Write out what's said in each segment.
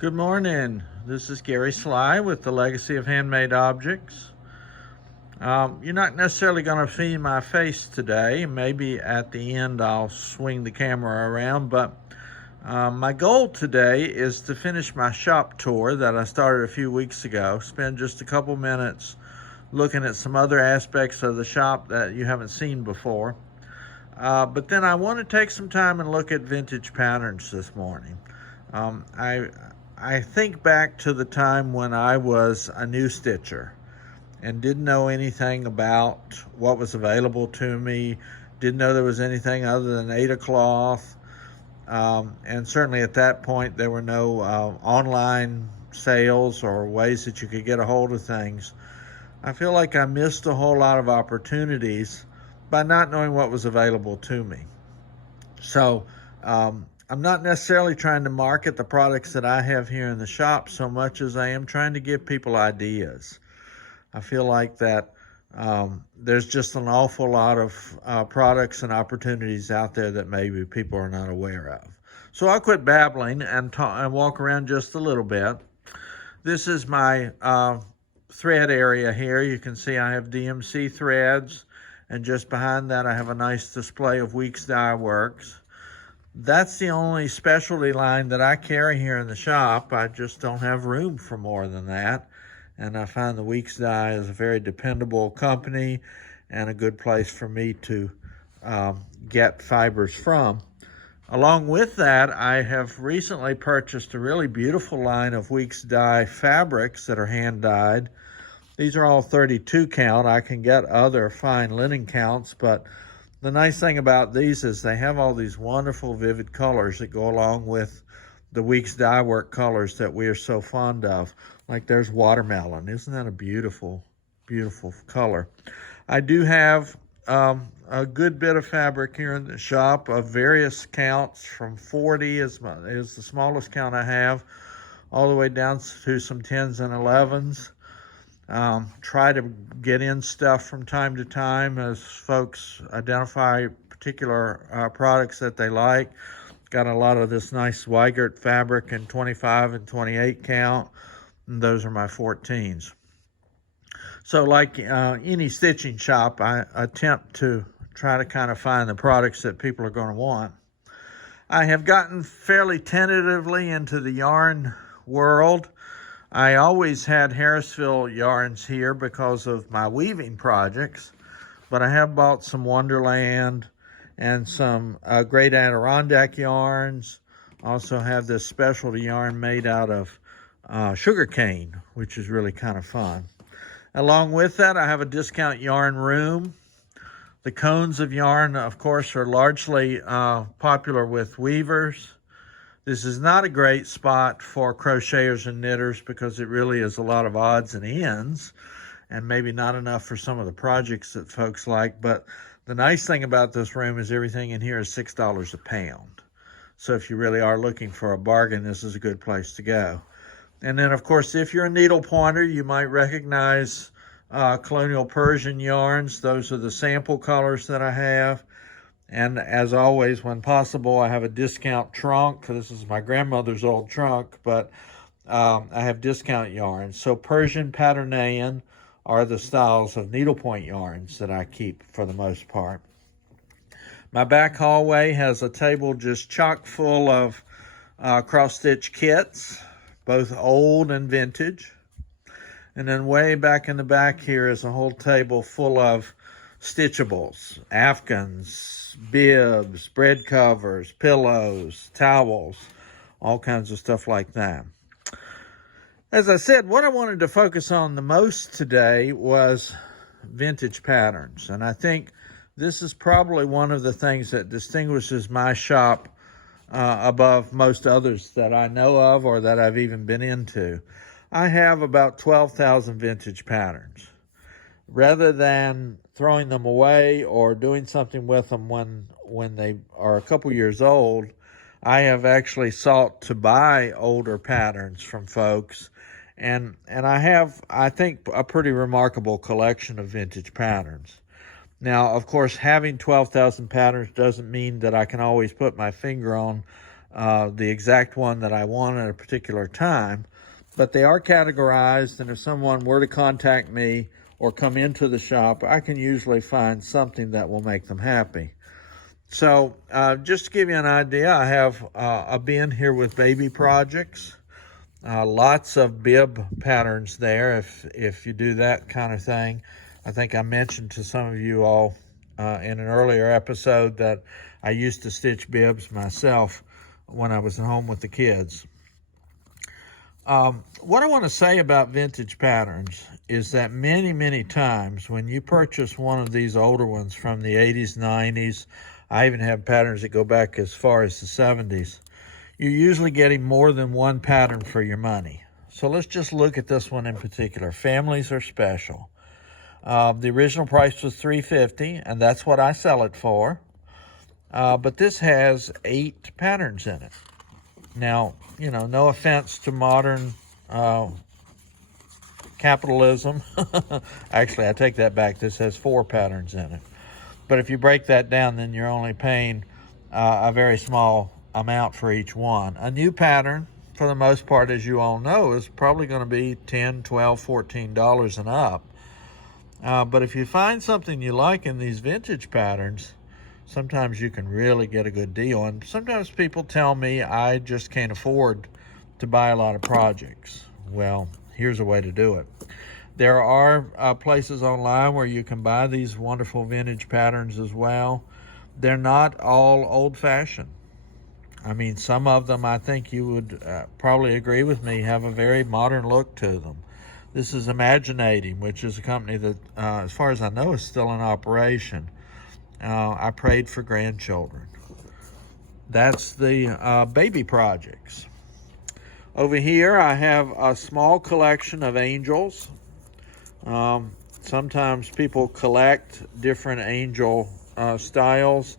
Good morning. This is Gary Sly with the Legacy of Handmade Objects. You're not necessarily going to see my face today. Maybe at the end I'll swing the camera around, but my goal today is to finish my shop tour that I started a few weeks ago. Spend just a couple minutes looking at some other aspects of the shop that you haven't seen before. But then I want to take some time and look at vintage patterns this morning. I think back to the time when I was a new stitcher and didn't know anything about what was available to me, didn't know there was anything other than Aida cloth, and certainly at that point there were no online sales or ways that you could get a hold of things. I feel like I missed a whole lot of opportunities by not knowing what was available to me. So I'm not necessarily trying to market the products that I have here in the shop so much as I am trying to give people ideas. I feel like that there's just an awful lot of products and opportunities out there that maybe people are not aware of. So I'll quit babbling and walk around just a little bit. This is my thread area here. You can see I have DMC threads, and just behind that I have a nice display of Weeks Dye Works. That's the only specialty line that I carry here in the shop. I just don't have room for more than that. And I find the Weeks Dye is a very dependable company and a good place for me to get fibers from. Along with that, I have recently purchased a really beautiful line of Weeks Dye fabrics that are hand dyed. These are all 32 count. I can get other fine linen counts, but the nice thing about these is they have all these wonderful vivid colors that go along with the Weeks Dye Work colors that we are so fond of. Like there's watermelon. Isn't that a beautiful, beautiful color? I do have a good bit of fabric here in the shop of various counts, from 40 is the smallest count I have, all the way down to some 10s and 11s. Try to get in stuff from time to time as folks identify particular products that they like. Got a lot of this nice Weigert fabric in 25 and 28 count, and those are my 14s. So like any stitching shop, I attempt to try to kind of find the products that people are going to want. I have gotten fairly tentatively into the yarn world. I always had Harrisville yarns here because of my weaving projects, but I have bought some Wonderland and some Great Adirondack yarns. Also have this specialty yarn made out of sugarcane, which is really kind of fun. Along with that, I have a discount yarn room. The cones of yarn, of course, are largely popular with weavers. This is not a great spot for crocheters and knitters because it really is a lot of odds and ends and maybe not enough for some of the projects that folks like. But the nice thing about this room is everything in here is $6 a pound. So if you really are looking for a bargain, this is a good place to go. And then, of course, if you're a needle pointer, you might recognize Colonial Persian yarns. Those are the sample colors that I have. And as always, when possible, I have a discount trunk. This is my grandmother's old trunk, but I have discount yarns. So Persian Patternaean are the styles of needlepoint yarns that I keep for the most part. My back hallway has a table just chock full of cross-stitch kits, both old and vintage. And then way back in the back here is a whole table full of stitchables, afghans, bibs, bread covers, pillows, towels, all kinds of stuff like that. As I said, what I wanted to focus on the most today was vintage patterns. And I think this is probably one of the things that distinguishes my shop above most others that I know of or that I've even been into. I have about 12,000 vintage patterns. Rather than throwing them away or doing something with them when they are a couple years old, I have actually sought to buy older patterns from folks. And I have, I think, a pretty remarkable collection of vintage patterns. Now, of course, having 12,000 patterns doesn't mean that I can always put my finger on the exact one that I want at a particular time, but they are categorized, and if someone were to contact me or come into the shop, I can usually find something that will make them happy. So just to give you an idea, I have a bin here with baby projects. Lots of bib patterns there if you do that kind of thing. I think I mentioned to some of you all in an earlier episode that I used to stitch bibs myself when I was at home with the kids. What I want to say about vintage patterns is that many times when you purchase one of these older ones from the 80s, 90s, I even have patterns that go back as far as the 70s, you're usually getting more than one pattern for your money. So let's just look at this one in particular. Families are special. The original price was $350, and that's what I sell it for. But this has 8 patterns in it. Now, you know, no offense to modern capitalism. Actually, I take that back. This has 4 patterns in it. But if you break that down, then you're only paying a very small amount for each one. A new pattern, for the most part, as you all know, is probably going to be $10, $12, $14 and up. But if you find something you like in these vintage patterns, sometimes you can really get a good deal. And sometimes people tell me I just can't afford to buy a lot of projects. Well, here's a way to do it. There are places online where you can buy these wonderful vintage patterns as well. They're not all old-fashioned. I mean, some of them, I think you would probably agree with me, have a very modern look to them. This is Imaginating, which is a company that, as far as I know, is still in operation. I prayed for grandchildren. That's the baby projects. Over here, I have a small collection of angels. Sometimes people collect different angel styles.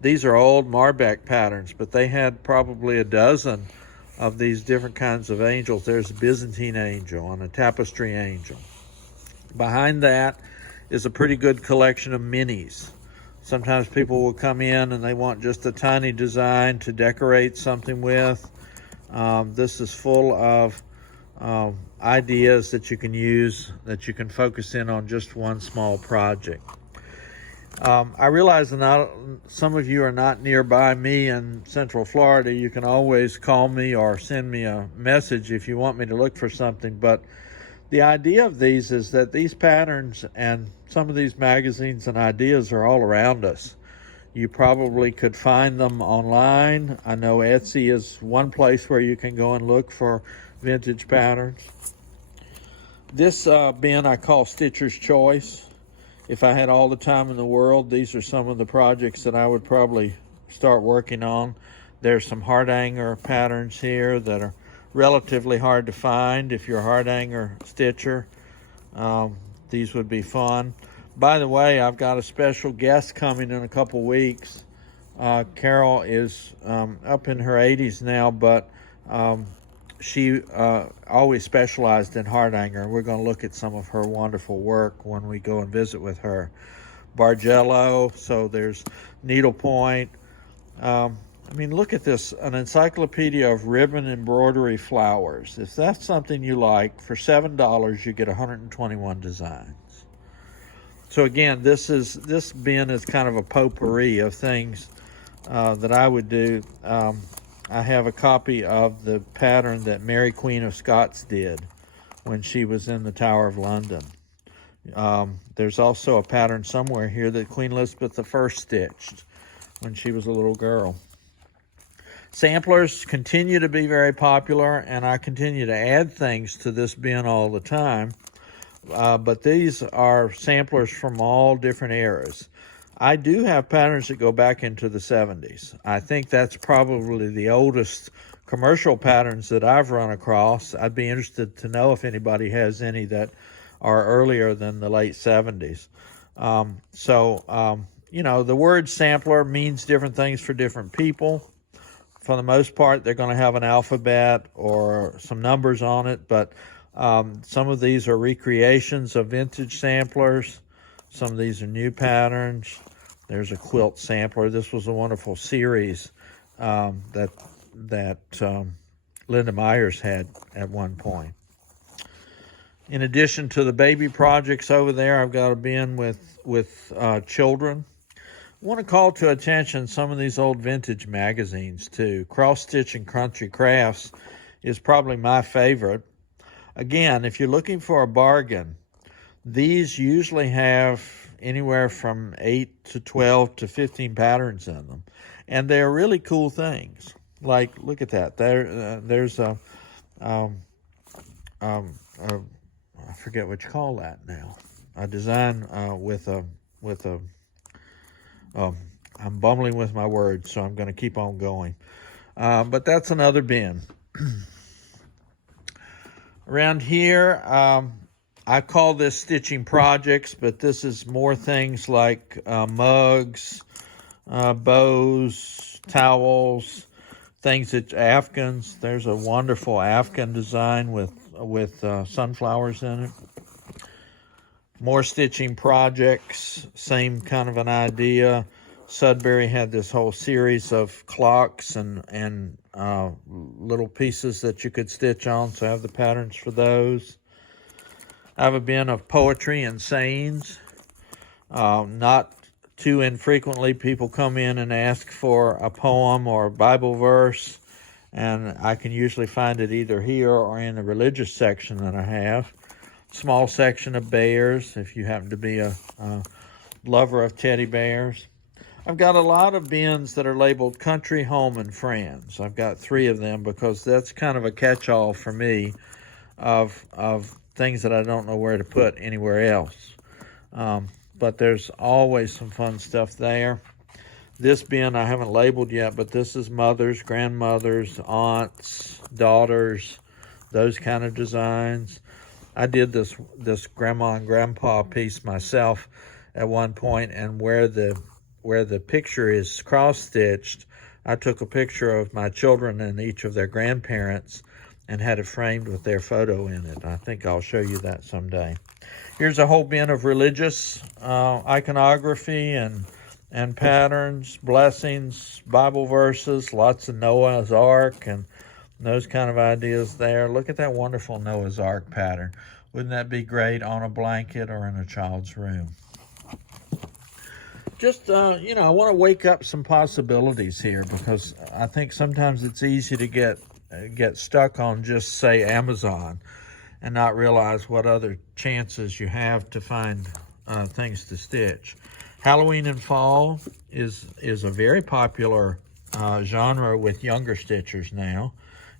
These are old Marbeck patterns, but they had probably a dozen of these different kinds of angels. There's a Byzantine angel and a tapestry angel. Behind that is a pretty good collection of minis. Sometimes people will come in and they want just a tiny design to decorate something with. This is full of ideas that you can use, that you can focus in on just one small project. I realize that some of you are not nearby me in Central Florida. You can always call me or send me a message if you want me to look for something. But the idea of these is that these patterns and some of these magazines and ideas are all around us. You probably could find them online. I know Etsy is one place where you can go and look for vintage patterns. This bin I call Stitcher's Choice. If I had all the time in the world, these are some of the projects that I would probably start working on. There's some Hardanger patterns here that are relatively hard to find. If you're a Hardanger stitcher, these would be fun. By the way, I've got a special guest coming in a couple weeks. Carol is up in her 80s now, but she always specialized in Hardanger. We're going to look at some of her wonderful work when we go and visit with her. Bargello, so there's needlepoint. I mean, look at this, an encyclopedia of ribbon embroidery flowers. If that's something you like, for $7, you get 121 designs. So again, this bin is kind of a potpourri of things that I would do. I have a copy of the pattern that Mary Queen of Scots did when she was in the Tower of London. There's also a pattern somewhere here that Queen Elizabeth I stitched when she was a little girl. Samplers continue to be very popular, and I continue to add things to this bin all the time. But these are samplers from all different eras. I do have patterns that go back into the 70s. I think that's probably the oldest commercial patterns that I've run across. I'd be interested to know if anybody has any that are earlier than the late 70s. You know, the word sampler means different things for different people. For the most part, they're going to have an alphabet or some numbers on it, but some of these are recreations of vintage samplers. Some of these are new patterns. There's a quilt sampler. This was a wonderful series that Linda Myers had at one point. In addition to the baby projects over there, I've got a bin with children. I want to call to attention some of these old vintage magazines too. Cross Stitch and Country Crafts is probably my favorite. Again, if you're looking for a bargain, these usually have anywhere from 8 to 12 to 15 patterns in them. And they're really cool things. Like, look at that. There's I forget what you call that now. A design with a I'm bumbling with my words, so I'm going to keep on going. But that's another bin. Around here, I call this stitching projects, but this is more things like mugs, bows, towels, things that Afghans. There's a wonderful Afghan design with sunflowers in it. More stitching projects, same kind of an idea. Sudbury had this whole series of clocks and little pieces that you could stitch on, so I have the patterns for those. I have a bin of poetry and sayings. Not too infrequently, people come in and ask for a poem or a Bible verse, and I can usually find it either here or in the religious section that I have. Small section of bears, if you happen to be a lover of teddy bears. I've got a lot of bins that are labeled Country, Home, and Friends. I've got 3 of them because that's kind of a catch-all for me of things that I don't know where to put anywhere else. But there's always some fun stuff there. This bin I haven't labeled yet, but this is mothers, grandmothers, aunts, daughters, those kind of designs. I did this grandma and grandpa piece myself at one point, and where the picture is cross-stitched, I took a picture of my children and each of their grandparents and had it framed with their photo in it. I think I'll show you that someday. Here's a whole bin of religious iconography and patterns, blessings, Bible verses, lots of Noah's Ark and those kind of ideas there. Look at that wonderful Noah's Ark pattern. Wouldn't that be great on a blanket or in a child's room? Just, I want to wake up some possibilities here, because I think sometimes it's easy to get stuck on just, say, Amazon and not realize what other chances you have to find things to stitch. Halloween and fall is a very popular genre with younger stitchers now,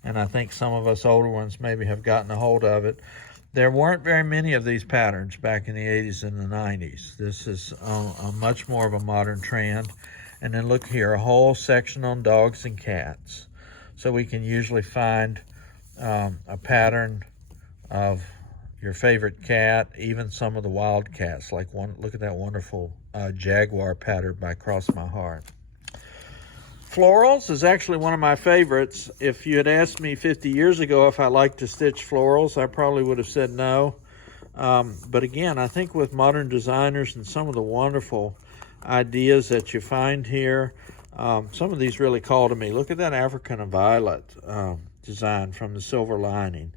and I think some of us older ones maybe have gotten a hold of it. There weren't very many of these patterns back in the 80s and the 90s. This is a much more of a modern trend. And then look here, a whole section on dogs and cats. So we can usually find a pattern of your favorite cat, even some of the wild cats. Like look at that wonderful jaguar pattern by Cross My Heart. Florals is actually one of my favorites. If you had asked me 50 years ago if I liked to stitch florals, I probably would have said no. But again, I think with modern designers and some of the wonderful ideas that you find here, some of these really call to me. Look at that African violet design from the Silver Lining.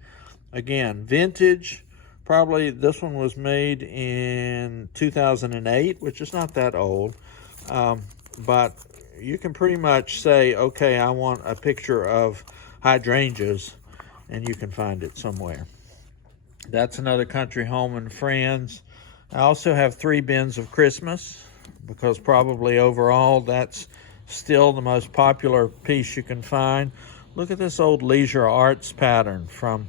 Again, vintage. Probably this one was made in 2008, which is not that old. But you can pretty much say, okay, I want a picture of hydrangeas, and you can find it somewhere. That's another Country, Home, and Friends. I also have 3 bins of Christmas, because probably overall that's still the most popular piece you can find. Look at this old Leisure Arts pattern from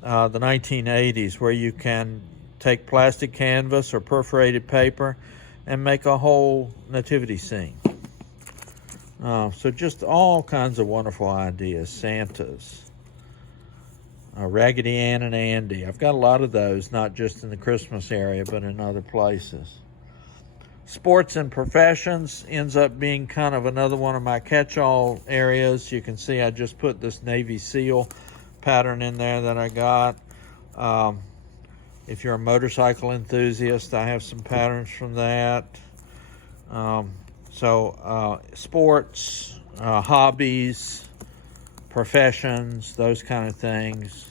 the 1980s, where you can take plastic canvas or perforated paper and make a whole nativity scene. So just all kinds of wonderful ideas. Santas, Raggedy Ann and Andy. I've got a lot of those, not just in the Christmas area, but in other places. Sports and professions ends up being kind of another one of my catch-all areas. You can see I just put this Navy SEAL pattern in there that I got. If you're a motorcycle enthusiast, I have some patterns from that. Sports, hobbies, professions, those kind of things.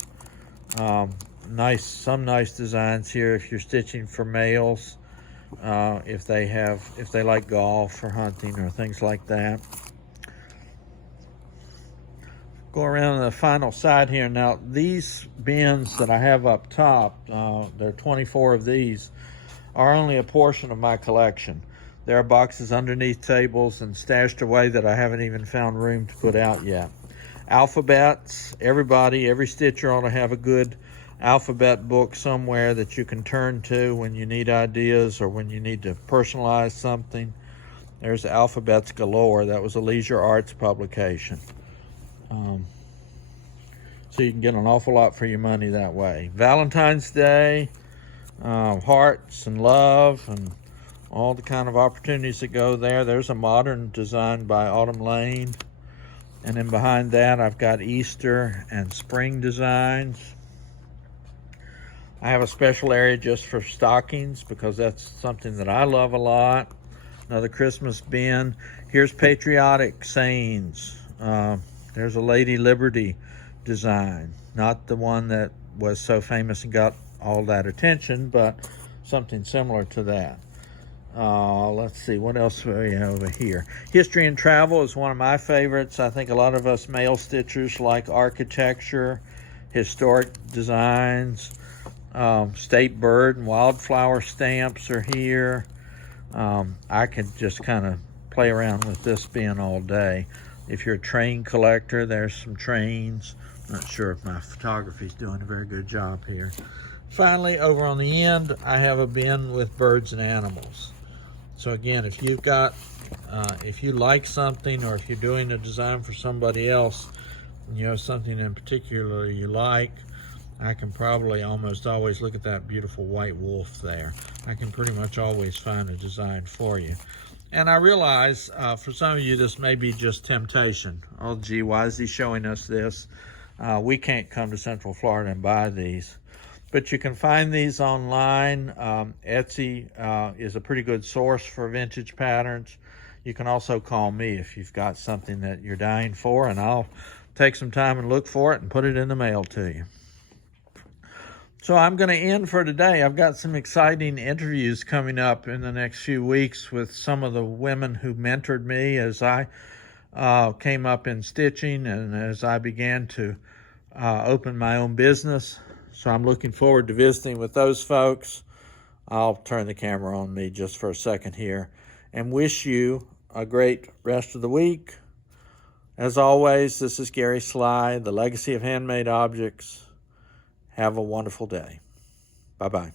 Some nice designs here if you're stitching for males, if they like golf or hunting or things like that. Go around to the final side here. Now, these bins that I have up top, there are 24 of these, are only a portion of my collection. There are boxes underneath tables and stashed away that I haven't even found room to put out yet. Alphabets, every stitcher ought to have a good alphabet book somewhere that you can turn to when you need ideas or when you need to personalize something. There's Alphabets Galore. That was a Leisure Arts publication. So you can get an awful lot for your money that way. Valentine's Day, hearts and love and all the kind of opportunities that go there. There's a modern design by Autumn Lane. And then behind that, I've got Easter and spring designs. I have a special area just for stockings because that's something that I love a lot. Another Christmas bin. Here's patriotic sayings. There's a Lady Liberty design. Not the one that was so famous and got all that attention, but something similar to that. Let's see, what else do we have over here? History and travel is one of my favorites. I think a lot of us male stitchers like architecture, historic designs. State bird and wildflower stamps are here. I could just kind of play around with this bin all day. If you're a train collector, there's some trains. I'm not sure if my photography's doing a very good job here. Finally, over on the end, I have a bin with birds and animals. So again, if you've got, if you like something or if you're doing a design for somebody else, and you have something in particular you like, I can probably almost always look at that beautiful white wolf there. I can pretty much always find a design for you. And I realize for some of you, this may be just temptation. Oh, gee, why is he showing us this? We can't come to Central Florida and buy these. But you can find these online. Etsy is a pretty good source for vintage patterns. You can also call me if you've got something that you're dying for, and I'll take some time and look for it and put it in the mail to you. So I'm going to end for today. I've got some exciting interviews coming up in the next few weeks with some of the women who mentored me as I came up in stitching and as I began to open my own business. So I'm looking forward to visiting with those folks. I'll turn the camera on me just for a second here and wish you a great rest of the week. As always, this is Gary Sly, the Legacy of Handmade Objects. Have a wonderful day. Bye-bye.